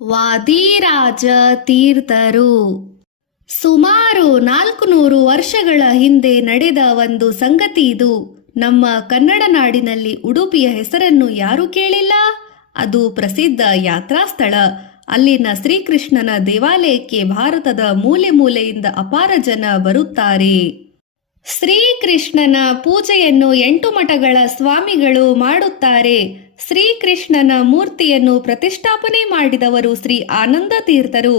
ವಾದಿರಾಜ ತೀರ್ಥರು ಸುಮಾರು 400 ವರ್ಷಗಳ ಹಿಂದೆ ನಡೆದ ಒಂದು ಸಂಗತಿ ಇದು. ನಮ್ಮ ಕನ್ನಡ ನಾಡಿನಲ್ಲಿ ಉಡುಪಿಯ ಹೆಸರನ್ನು ಯಾರು ಕೇಳಿಲ್ಲ? ಅದು ಪ್ರಸಿದ್ಧ ಯಾತ್ರಾ ಸ್ಥಳ. ಅಲ್ಲಿನ ಶ್ರೀಕೃಷ್ಣನ ದೇವಾಲಯಕ್ಕೆ ಭಾರತದ ಮೂಲೆ ಮೂಲೆಯಿಂದ ಅಪಾರ ಜನ ಬರುತ್ತಾರೆ. ಶ್ರೀಕೃಷ್ಣನ ಪೂಜೆಯನ್ನು 8 ಮಠಗಳ ಸ್ವಾಮಿಗಳು ಮಾಡುತ್ತಾರೆ. ಶ್ರೀಕೃಷ್ಣನ ಮೂರ್ತಿಯನ್ನು ಪ್ರತಿಷ್ಠಾಪನೆ ಮಾಡಿದವರು ಶ್ರೀ ಆನಂದ ತೀರ್ಥರು.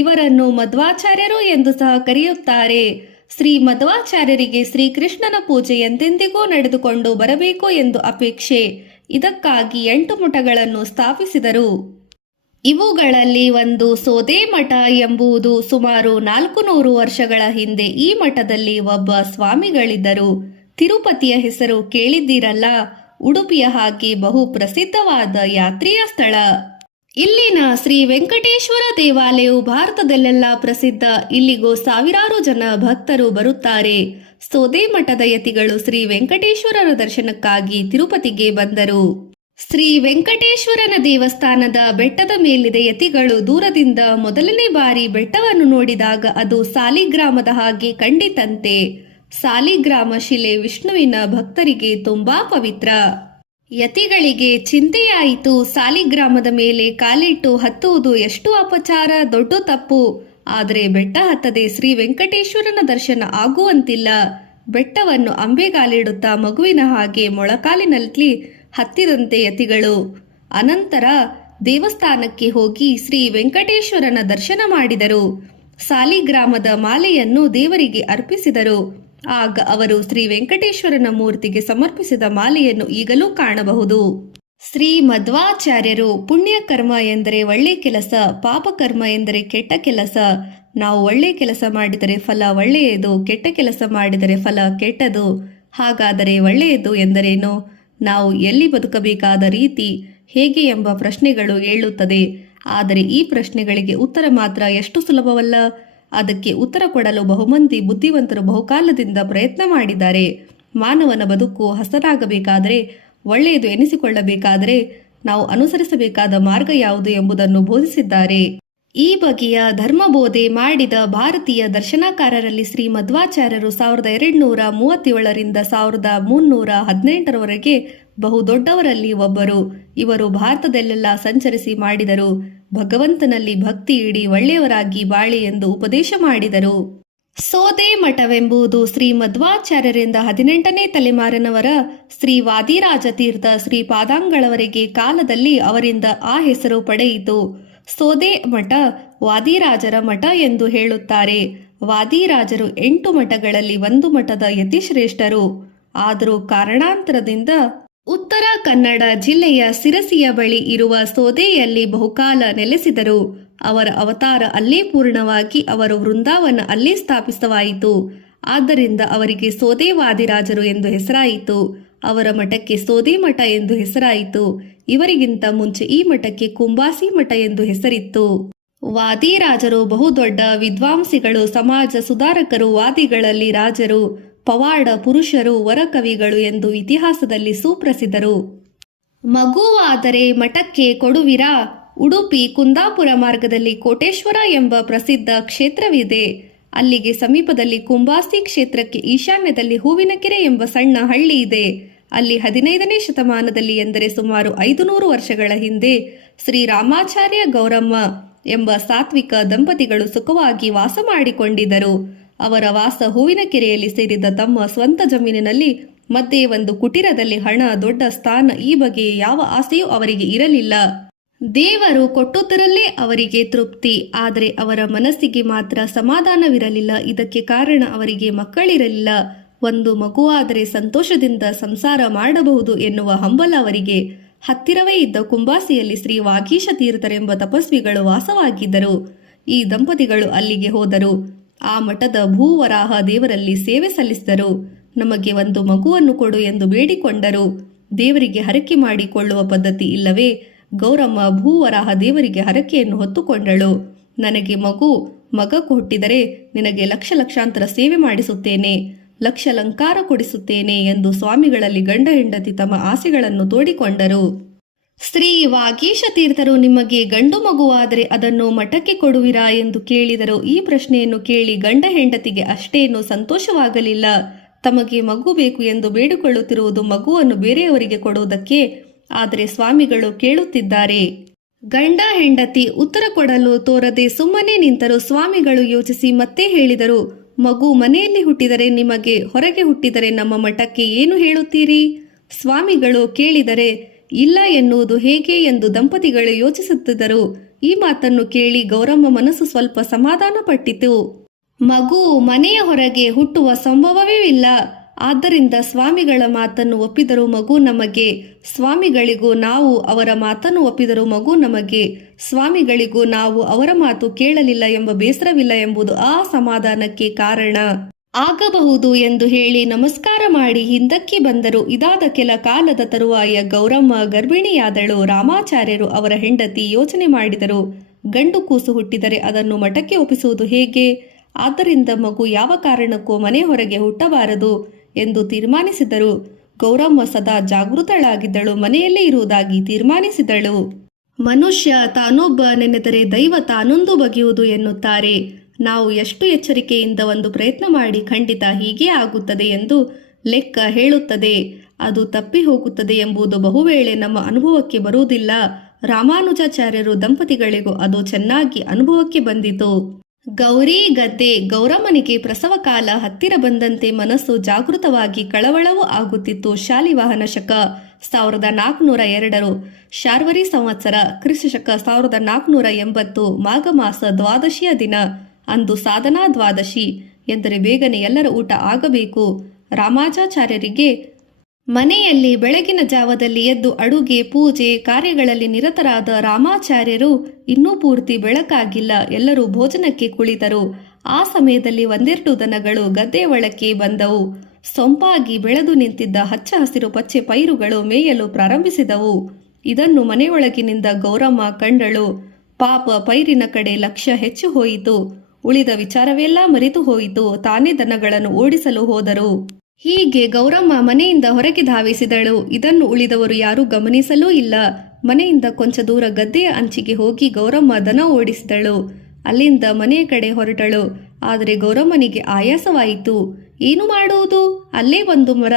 ಇವರನ್ನು ಮಧ್ವಾಚಾರ್ಯರು ಎಂದು ಸಹ ಕರೆಯುತ್ತಾರೆ. ಶ್ರೀ ಮಧ್ವಾಚಾರ್ಯರಿಗೆ ಶ್ರೀಕೃಷ್ಣನ ಪೂಜೆ ಎಂದೆಂದಿಗೂ ನಡೆದುಕೊಂಡು ಬರಬೇಕು ಎಂದು ಅಪೇಕ್ಷೆ. ಇದಕ್ಕಾಗಿ 8 ಮಠಗಳನ್ನು ಸ್ಥಾಪಿಸಿದರು. ಇವುಗಳಲ್ಲಿ ಒಂದು ಸೋದೆ ಮಠ ಎಂಬುದು ಸುಮಾರು 400 ವರ್ಷಗಳ ಹಿಂದೆ ಈ ಮಠದಲ್ಲಿ ಒಬ್ಬ ಸ್ವಾಮಿಗಳಿದ್ದರು. ತಿರುಪತಿಯ ಹೆಸರು ಕೇಳಿದ್ದೀರಲ್ಲ? ಉಡುಪಿಯ ಹಾಗೆ ಬಹು ಪ್ರಸಿದ್ಧವಾದ ಯಾತ್ರೆಯ ಸ್ಥಳ. ಇಲ್ಲಿನ ಶ್ರೀ ವೆಂಕಟೇಶ್ವರ ದೇವಾಲಯವು ಭಾರತದಲ್ಲೆಲ್ಲ ಪ್ರಸಿದ್ಧ. ಇಲ್ಲಿಗೂ ಸಾವಿರಾರು ಜನ ಭಕ್ತರು ಬರುತ್ತಾರೆ. ಸೋದೆ ಮಠದ ಯತಿಗಳು ಶ್ರೀ ವೆಂಕಟೇಶ್ವರರ ದರ್ಶನಕ್ಕಾಗಿ ತಿರುಪತಿಗೆ ಬಂದರು. ಶ್ರೀ ವೆಂಕಟೇಶ್ವರನ ದೇವಸ್ಥಾನದ ಬೆಟ್ಟದ ಮೇಲಿದೆ. ಯತಿಗಳು ದೂರದಿಂದ ಮೊದಲನೇ ಬಾರಿ ಬೆಟ್ಟವನ್ನು ನೋಡಿದಾಗ ಅದು ಸಾಲಿಗ್ರಾಮದ ಹಾಗೆ ಕಂಡಿತಂತೆ. ಸಾಲಿಗ್ರಾಮ ಶಿಲೆ ವಿಷ್ಣುವಿನ ಭಕ್ತರಿಗೆ ತುಂಬಾ ಪವಿತ್ರ. ಯತಿಗಳಿಗೆ ಚಿಂತೆಯಾಯಿತು. ಸಾಲಿಗ್ರಾಮದ ಮೇಲೆ ಕಾಲಿಟ್ಟು ಹತ್ತುವುದು ಎಷ್ಟು ಅಪಚಾರ, ದೊಡ್ಡ ತಪ್ಪು. ಆದರೆ ಬೆಟ್ಟ ಹತ್ತದೆ ಶ್ರೀ ವೆಂಕಟೇಶ್ವರನ ದರ್ಶನ ಆಗುವಂತಿಲ್ಲ. ಬೆಟ್ಟವನ್ನು ಅಂಬೆಗಾಲಿಡುತ್ತಾ ಮಗುವಿನ ಹಾಗೆ ಮೊಳಕಾಲಿನಲ್ಲಿ ಹತ್ತಿದಂತೆ ಯತಿಗಳು. ಅನಂತರ ದೇವಸ್ಥಾನಕ್ಕೆ ಹೋಗಿ ಶ್ರೀ ವೆಂಕಟೇಶ್ವರನ ದರ್ಶನ ಮಾಡಿದರು. ಸಾಲಿಗ್ರಾಮದ ಮಾಲೆಯನ್ನು ದೇವರಿಗೆ ಅರ್ಪಿಸಿದರು. ಆಗ ಅವರು ಶ್ರೀ ವೆಂಕಟೇಶ್ವರನ ಮೂರ್ತಿಗೆ ಸಮರ್ಪಿಸಿದ ಮಾಲೆಯನ್ನು ಈಗಲೂ ಕಾಣಬಹುದು. ಶ್ರೀ ಮಧ್ವಾಚಾರ್ಯರು ಪುಣ್ಯಕರ್ಮ ಎಂದರೆ ಒಳ್ಳೆ ಕೆಲಸ, ಪಾಪಕರ್ಮ ಎಂದರೆ ಕೆಟ್ಟ ಕೆಲಸ. ನಾವು ಒಳ್ಳೆ ಕೆಲಸ ಮಾಡಿದರೆ ಫಲ ಒಳ್ಳೆಯದು, ಕೆಟ್ಟ ಕೆಲಸ ಮಾಡಿದರೆ ಫಲ ಕೆಟ್ಟದು. ಹಾಗಾದರೆ ಒಳ್ಳೆಯದು ಎಂದರೇನು? ನಾವು ಎಲ್ಲಿ ಬದುಕಬೇಕಾದ ರೀತಿ ಹೇಗೆ ಎಂಬ ಪ್ರಶ್ನೆಗಳು ಏಳುತ್ತದೆ. ಆದರೆ ಈ ಪ್ರಶ್ನೆಗಳಿಗೆ ಉತ್ತರ ಮಾತ್ರ ಎಷ್ಟು ಸುಲಭವಲ್ಲ. ಅದಕ್ಕೆ ಉತ್ತರ ಕೊಡಲು ಬಹುಮಂದಿ ಬುದ್ಧಿವಂತರು ಬಹುಕಾಲದಿಂದ ಪ್ರಯತ್ನ ಮಾಡಿದ್ದಾರೆ. ಮಾನವನ ಬದುಕು ಹಸನಾಗಬೇಕಾದರೆ, ಒಳ್ಳೆಯದು ಎನಿಸಿಕೊಳ್ಳಬೇಕಾದರೆ ನಾವು ಅನುಸರಿಸಬೇಕಾದ ಮಾರ್ಗ ಯಾವುದು ಎಂಬುದನ್ನು ಬೋಧಿಸಿದ್ದಾರೆ. ಈ ಬಗೆಯ ಧರ್ಮಬೋಧೆ ಮಾಡಿದ ಭಾರತೀಯ ದರ್ಶನಕಾರರಲ್ಲಿ ಶ್ರೀ ಮಧ್ವಾಚಾರ್ಯರು 1237ರಿಂದ 1318ರವರೆಗೆ ಬಹು ದೊಡ್ಡವರಲ್ಲಿ ಒಬ್ಬರು. ಇವರು ಭಾರತದಲ್ಲೆಲ್ಲ ಸಂಚರಿಸಿ ಮಾಡಿದರು. ಭಗವಂತನಲ್ಲಿ ಭಕ್ತಿ ಇಡಿ, ಒಳ್ಳೆಯವರಾಗಿ ಬಾಳಿ ಎಂದು ಉಪದೇಶ ಮಾಡಿದರು. ಸೋದೆ ಮಠವೆಂಬುದು ಶ್ರೀ ಮಧ್ವಾಚಾರ್ಯರಿಂದ 18ನೇ ತಲೆಮಾರಿನವರ ಶ್ರೀ ವಾದಿರಾಜ ತೀರ್ಥ ಶ್ರೀ ಪಾದಂಗಳವರೆಗೆ ಕಾಲದಲ್ಲಿ ಅವರಿಂದ ಆ ಹೆಸರು ಪಡೆಯಿತು. ಸೋದೆ ಮಠ ವಾದಿರಾಜರ ಮಠ ಎಂದು ಹೇಳುತ್ತಾರೆ. ವಾದಿರಾಜರು 8 ಮಠಗಳಲ್ಲಿ ಒಂದು ಮಠದ ಯತಿಶ್ರೇಷ್ಠರು. ಆದರೂ ಕಾರಣಾಂತರದಿಂದ ಉತ್ತರ ಕನ್ನಡ ಜಿಲ್ಲೆಯ ಸಿರಸಿಯ ಬಳಿ ಇರುವ ಸೋದೆಯಲ್ಲಿ ಬಹುಕಾಲ ನೆಲೆಸಿದರು. ಅವರ ಅವತಾರ ಅಲ್ಲೇ ಪೂರ್ಣವಾಗಿ ಅವರ ವೃಂದಾವನ ಅಲ್ಲೇ ಸ್ಥಾಪಿತವಾಯಿತು. ಆದ್ದರಿಂದ ಅವರಿಗೆ ಸೋದೆ ವಾದಿರಾಜರು ಎಂದು ಹೆಸರಾಯಿತು. ಅವರ ಮಠಕ್ಕೆ ಸೋದೆ ಮಠ ಎಂದು ಹೆಸರಾಯಿತು. ಇವರಿಗಿಂತ ಮುಂಚೆ ಈ ಮಠಕ್ಕೆ ಕುಂಬಾಸಿ ಮಠ ಎಂದು ಹೆಸರಿತ್ತು. ವಾದಿರಾಜರು ಬಹುದೊಡ್ಡ ವಿದ್ವಾಂಸಿಗಳು, ಸಮಾಜ ಸುಧಾರಕರು, ವಾದಿಗಳಲ್ಲಿ ರಾಜರು, ಪವಾಡ ಪುರುಷರು, ವರಕವಿಗಳು ಎಂದು ಇತಿಹಾಸದಲ್ಲಿ ಸುಪ್ರಸಿದ್ಧರು. ಮಗುವಾದರೆ ಮಠಕ್ಕೆ ಕೊಡುವಿರಾ? ಉಡುಪಿ ಕುಂದಾಪುರ ಮಾರ್ಗದಲ್ಲಿ ಕೋಟೇಶ್ವರ ಎಂಬ ಪ್ರಸಿದ್ಧ ಕ್ಷೇತ್ರವಿದೆ. ಅಲ್ಲಿಗೆ ಸಮೀಪದಲ್ಲಿ ಕುಂಬಾಸಿ ಕ್ಷೇತ್ರಕ್ಕೆ ಈಶಾನ್ಯದಲ್ಲಿ ಹೂವಿನಕೆರೆ ಎಂಬ ಸಣ್ಣ ಹಳ್ಳಿ ಇದೆ. ಅಲ್ಲಿ 15ನೇ ಶತಮಾನದಲ್ಲಿ ಎಂದರೆ ಸುಮಾರು 500 ವರ್ಷಗಳ ಹಿಂದೆ ಶ್ರೀರಾಮಾಚಾರ್ಯ ಗೌರಮ್ಮ ಎಂಬ ಸಾತ್ವಿಕ ದಂಪತಿಗಳು ಸುಖವಾಗಿ ವಾಸ ಮಾಡಿಕೊಂಡಿದ್ದರು. ಅವರ ವಾಸ ಹೂವಿನಕೆರೆಯಲ್ಲಿ ಸೇರಿದ ತಮ್ಮ ಸ್ವಂತ ಜಮೀನಿನಲ್ಲಿ ಮಧ್ಯೆ ಒಂದು ಕುಟೀರದಲ್ಲಿ. ಹಣ, ದೊಡ್ಡ ಸ್ಥಾನ, ಈ ಬಗೆಯ ಯಾವ ಆಸೆಯೂ ಅವರಿಗೆ ಇರಲಿಲ್ಲ. ದೇವರು ಕೊಟ್ಟುದರಲ್ಲೇ ಅವರಿಗೆ ತೃಪ್ತಿ. ಆದರೆ ಅವರ ಮನಸ್ಸಿಗೆ ಮಾತ್ರ ಸಮಾಧಾನವಿರಲಿಲ್ಲ. ಇದಕ್ಕೆ ಕಾರಣ ಅವರಿಗೆ ಮಕ್ಕಳಿರಲಿಲ್ಲ. ಒಂದು ಮಗುವಾದರೆ ಸಂತೋಷದಿಂದ ಸಂಸಾರ ಮಾಡಬಹುದು ಎನ್ನುವ ಹಂಬಲ ಅವರಿಗೆ. ಹತ್ತಿರವೇ ಇದ್ದ ಕುಂಬಾಸಿಯಲ್ಲಿ ಶ್ರೀ ವಾಗೀಶ ತೀರ್ಥರೆಂಬ ತಪಸ್ವಿಗಳು ವಾಸವಾಗಿದ್ದರು. ಈ ದಂಪತಿಗಳು ಅಲ್ಲಿಗೆ ಹೋದರು. ಆ ಮಠದ ಭೂವರಾಹ ದೇವರಲ್ಲಿ ಸೇವೆ ಸಲ್ಲಿಸಿದರು. ನಮಗೆ ಒಂದು ಮಗುವನ್ನು ಕೊಡು ಎಂದು ಬೇಡಿಕೊಂಡರು. ದೇವರಿಗೆ ಹರಕೆ ಮಾಡಿಕೊಳ್ಳುವ ಪದ್ಧತಿ ಇಲ್ಲವೇ? ಗೌರಮ್ಮ ಭೂವರಾಹ ದೇವರಿಗೆ ಹರಕೆಯನ್ನು ಹೊತ್ತುಕೊಂಡಳು. ನನಗೆ ಮಗ ಹುಟ್ಟಿದರೆ ನಿನಗೆ ಲಕ್ಷಾಂತರ ಸೇವೆ ಮಾಡಿಸುತ್ತೇನೆ, ಲಕ್ಷಾಲಂಕಾರ ಕೊಡಿಸುತ್ತೇನೆ ಎಂದು ಸ್ವಾಮಿಗಳಲ್ಲಿ ಗಂಡ ಹೆಂಡತಿ ತಮ್ಮ ಆಸೆಗಳನ್ನು ತೋಡಿಕೊಂಡರು. ಶ್ರೀ ವಾಗೀಶ ತೀರ್ಥರು ನಿಮಗೆ ಗಂಡು ಮಗುವಾದರೆ ಅದನ್ನು ಮಠಕ್ಕೆ ಕೊಡುವಿರಾ ಎಂದು ಕೇಳಿದರು. ಈ ಪ್ರಶ್ನೆಯನ್ನು ಕೇಳಿ ಗಂಡ ಹೆಂಡತಿಗೆ ಅಷ್ಟೇನು ಸಂತೋಷವಾಗಲಿಲ್ಲ. ತಮಗೆ ಮಗು ಬೇಕು ಎಂದು ಬೇಡಿಕೊಳ್ಳುತ್ತಿರುವುದು ಮಗುವನ್ನು ಬೇರೆಯವರಿಗೆ ಕೊಡುವುದಕ್ಕೆ. ಆದರೆ ಸ್ವಾಮಿಗಳು ಕೇಳುತ್ತಿದ್ದಾರೆ. ಗಂಡ ಹೆಂಡತಿ ಉತ್ತರ ಕೊಡಲು ತೋರದೆ ಸುಮ್ಮನೆ ನಿಂತರು. ಸ್ವಾಮಿಗಳು ಯೋಚಿಸಿ ಮತ್ತೆ ಹೇಳಿದರು, ಮಗು ಮನೆಯಲ್ಲಿ ಹುಟ್ಟಿದರೆ ನಿಮಗೆ, ಹೊರಗೆ ಹುಟ್ಟಿದರೆ ನಮ್ಮ ಮಠಕ್ಕೆ ಏನು ಹೇಳುತ್ತೀರಿ? ಸ್ವಾಮಿಗಳು ಕೇಳಿದರೆ ಇಲ್ಲ ಎನ್ನುವುದು ಹೇಗೆ ಎಂದು ದಂಪತಿಗಳು ಯೋಚಿಸುತ್ತಿದ್ದರು. ಈ ಮಾತನ್ನು ಕೇಳಿ ಗೌರಮ್ಮ ಮನಸ್ಸು ಸ್ವಲ್ಪ ಸಮಾಧಾನ ಪಟ್ಟಿತು. ಮಗು ಮನೆಯ ಹೊರಗೆ ಹುಟ್ಟುವ ಸಂಭವವೇ ಇಲ್ಲ. ಆದ್ದರಿಂದ ಸ್ವಾಮಿಗಳ ಮಾತನ್ನು ಒಪ್ಪಿದರು, ಮಗು ನಮಗೆ. ಸ್ವಾಮಿಗಳಿಗೂ ನಾವು ಅವರ ಮಾತನ್ನು ಒಪ್ಪಿದರು, ಮಗು ನಮಗೆ. ಸ್ವಾಮಿಗಳಿಗೂ ನಾವು ಅವರ ಮಾತು ಕೇಳಲಿಲ್ಲ ಎಂಬ ಬೇಸರವಿಲ್ಲ ಎಂಬುದು ಆ ಸಮಾಧಾನಕ್ಕೆ ಕಾರಣ. ಆಗಬಹುದು ಎಂದು ಹೇಳಿ ನಮಸ್ಕಾರ ಮಾಡಿ ಹಿಂದಕ್ಕೆ ಬಂದರು. ಇದಾದ ಕೆಲ ಕಾಲದ ತರುವಾಯ ಗೌರಮ್ಮ ಗರ್ಭಿಣಿಯಾದಳು. ರಾಮಾಚಾರ್ಯರು ಅವರ ಹೆಂಡತಿ ಯೋಚನೆ ಮಾಡಿದರು, ಗಂಡು ಕೂಸು ಹುಟ್ಟಿದರೆ ಅದನ್ನು ಮಠಕ್ಕೆ ಒಪ್ಪಿಸುವುದು ಹೇಗೆ? ಆದ್ದರಿಂದ ಮಗು ಯಾವ ಕಾರಣಕ್ಕೂ ಮನೆ ಹೊರಗೆ ಹುಟ್ಟಬಾರದು ಎಂದು ತೀರ್ಮಾನಿಸಿದರು. ಗೌರಮ್ಮ ಸದಾ ಜಾಗೃತಳಾಗಿದ್ದಳು. ಮನೆಯಲ್ಲೇ ಇರುವುದಾಗಿ ತೀರ್ಮಾನಿಸಿದಳು. ಮನುಷ್ಯ ತಾನೊಬ್ಬ ನೆನೆದರೆ ದೈವ ತಾನೊಂದು ಬಗೆಯುವುದು ಎನ್ನುತ್ತಾರೆ. ನಾವು ಎಷ್ಟು ಎಚ್ಚರಿಕೆಯಿಂದ ಒಂದು ಪ್ರಯತ್ನ ಮಾಡಿ ಖಂಡಿತ ಹೀಗೆ ಆಗುತ್ತದೆ ಎಂದು ಲೆಕ್ಕ ಹೇಳುತ್ತದೆ. ಅದು ತಪ್ಪಿ ಹೋಗುತ್ತದೆ ಎಂಬುದು ಬಹುವೇಳೆ ನಮ್ಮ ಅನುಭವಕ್ಕೆ ಬರುವುದಿಲ್ಲ. ರಾಮಾನುಜಾಚಾರ್ಯರು ದಂಪತಿಗಳಿಗೂ ಅದು ಚೆನ್ನಾಗಿ ಅನುಭವಕ್ಕೆ ಬಂದಿತು. ಗೌರಿ ಗದ್ದೆ. ಗೌರಮ್ಮನಿಗೆ ಪ್ರಸವ ಕಾಲ ಹತ್ತಿರ ಬಂದಂತೆ ಮನಸ್ಸು ಜಾಗೃತವಾಗಿ ಕಳವಳವೂ ಆಗುತ್ತಿತ್ತು. ಶಾಲಿವಾಹನ ಶಕ 1402 ಶಾರ್ವರಿ ಸಂವತ್ಸರ ಕ್ರಿಸ್ತಶಕ 1480 ಮಾಘ ಮಾಸ ದ್ವಾದಶಿಯ ದಿನ. ಅಂದು ಸಾಧನಾ ದ್ವಾದಶಿ ಎಂದರೆ ಬೇಗನೆ ಎಲ್ಲರ ಊಟ ಆಗಬೇಕು. ರಾಮಾನುಜಾಚಾರ್ಯರಿಗೆ ಮನೆಯಲ್ಲಿ ಬೆಳಗಿನ ಜಾವದಲ್ಲಿ ಎದ್ದು ಅಡುಗೆ ಪೂಜೆ ಕಾರ್ಯಗಳಲ್ಲಿ ನಿರತರಾದ ರಾಮಾಚಾರ್ಯರು ಇನ್ನೂ ಪೂರ್ತಿ ಬೆಳಕಾಗಿಲ್ಲ. ಎಲ್ಲರೂ ಭೋಜನಕ್ಕೆ ಕುಳಿತರು. ಆ ಸಮಯದಲ್ಲಿ ಒಂದೆರಡು ದನಗಳು ಗದ್ದೆ ಒಳಕ್ಕೆ ಬಂದವು. ಸೊಂಪಾಗಿ ಬೆಳೆದು ನಿಂತಿದ್ದ ಹಚ್ಚ ಹಸಿರು ಪಚ್ಚೆ ಪೈರುಗಳು ಮೇಯಲು ಪ್ರಾರಂಭಿಸಿದವು. ಇದನ್ನು ಮನೆಯೊಳಗಿನಿಂದ ಗೌರಮ್ಮ ಕಂಡಳು. ಪಾಪ, ಪೈರಿನ ಕಡೆ ಲಕ್ಷ್ಯ ಹೆಚ್ಚು ಹೋಯಿತು. ಉಳಿದ ವಿಚಾರವೆಲ್ಲ ಮರೆತು ಹೋಯಿತು. ತಾನೇ ದನಗಳನ್ನು ಓಡಿಸಲು ಹೋದರು. ಹೀಗೆ ಗೌರಮ್ಮ ಮನೆಯಿಂದ ಹೊರಗೆ ಧಾವಿಸಿದಳು. ಇದನ್ನು ಉಳಿದವರು ಯಾರೂ ಗಮನಿಸಲೂ ಇಲ್ಲ. ಮನೆಯಿಂದ ಕೊಂಚ ದೂರ ಗದ್ದೆಯ ಅಂಚಿಗೆ ಹೋಗಿ ಗೌರಮ್ಮ ದನ ಓಡಿಸಿದಳು. ಅಲ್ಲಿಂದ ಮನೆಯ ಕಡೆ ಹೊರಟಳು. ಆದರೆ ಗೌರಮ್ಮನಿಗೆ ಆಯಾಸವಾಯಿತು. ಏನು ಮಾಡುವುದು? ಅಲ್ಲೇ ಒಂದು ಮರ.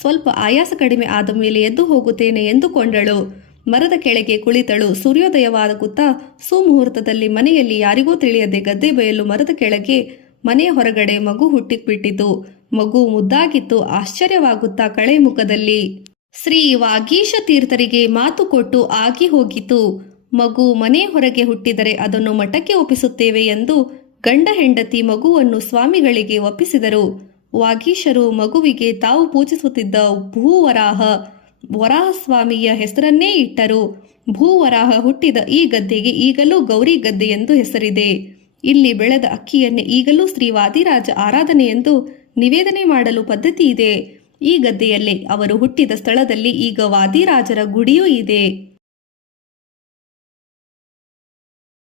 ಸ್ವಲ್ಪ ಆಯಾಸ ಕಡಿಮೆ ಆದ ಮೇಲೆ ಎದ್ದು ಹೋಗುತ್ತೇನೆ ಎಂದುಕೊಂಡಳು. ಮರದ ಕೆಳಗೆ ಕುಳಿತಳು. ಸೂರ್ಯೋದಯವಾಗುತ್ತಾ ಸುಮುಹೂರ್ತದಲ್ಲಿ ಮನೆಯಲ್ಲಿ ಯಾರಿಗೂ ತಿಳಿಯದೆ ಗದ್ದೆ ಬಯಲು ಮರದ ಕೆಳಗೆ ಮನೆಯ ಹೊರಗಡೆ ಮಗು ಹುಟ್ಟಿಬಿಟ್ಟಿತು. ಮಗು ಮುದ್ದಾಗಿತ್ತು. ಆಶ್ಚರ್ಯವಾಗುತ್ತಾ ಕಳೆ ಮುಖದಲ್ಲಿ ಶ್ರೀ ವಾಗೀಶ ತೀರ್ಥರಿಗೆ ಮಾತು ಕೊಟ್ಟು ಆಗಿ ಹೋಗಿತು. ಮಗು ಮನೆ ಹೊರಗೆ ಹುಟ್ಟಿದರೆ ಅದನ್ನು ಮಠಕ್ಕೆ ಒಪ್ಪಿಸುತ್ತೇವೆ ಎಂದು ಗಂಡ ಹೆಂಡತಿ ಮಗುವನ್ನು ಸ್ವಾಮಿಗಳಿಗೆ ಒಪ್ಪಿಸಿದರು. ವಾಗೀಶರು ಮಗುವಿಗೆ ತಾವು ಪೂಜಿಸುತ್ತಿದ್ದ ವರಾಹಸ್ವಾಮಿಯ ಹೆಸರನ್ನೇ ಇಟ್ಟರು. ಭೂವರಾಹ ಹುಟ್ಟಿದ ಈ ಗದ್ದೆಗೆ ಈಗಲೂ ಗೌರಿ ಗದ್ದೆ ಎಂದು ಹೆಸರಿದೆ. ಇಲ್ಲಿ ಬೆಳೆದ ಅಕ್ಕಿಯನ್ನೇ ಈಗಲೂ ಶ್ರೀ ವಾದಿರಾಜ ಆರಾಧನೆ ಎಂದು ನಿವೇದನೆ ಮಾಡಲು ಪದ್ಧತಿ ಇದೆ. ಈ ಗದ್ದೆಯಲ್ಲಿ ಅವರು ಹುಟ್ಟಿದ ಸ್ಥಳದಲ್ಲಿ ಈಗ ವಾದಿರಾಜರ ಗುಡಿಯೂ ಇದೆ.